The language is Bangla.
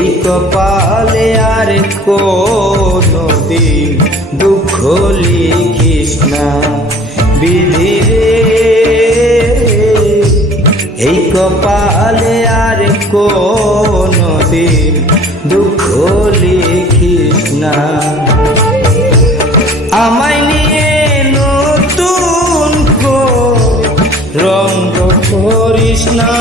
এই কপালে আর কোনদিন দুঃখ লিখিস না বিধি রে, এই কপালে আর কোনদিন দুঃখ লিখিস না। আমায় নিয়ে নতুন রঙ্গ করিস না।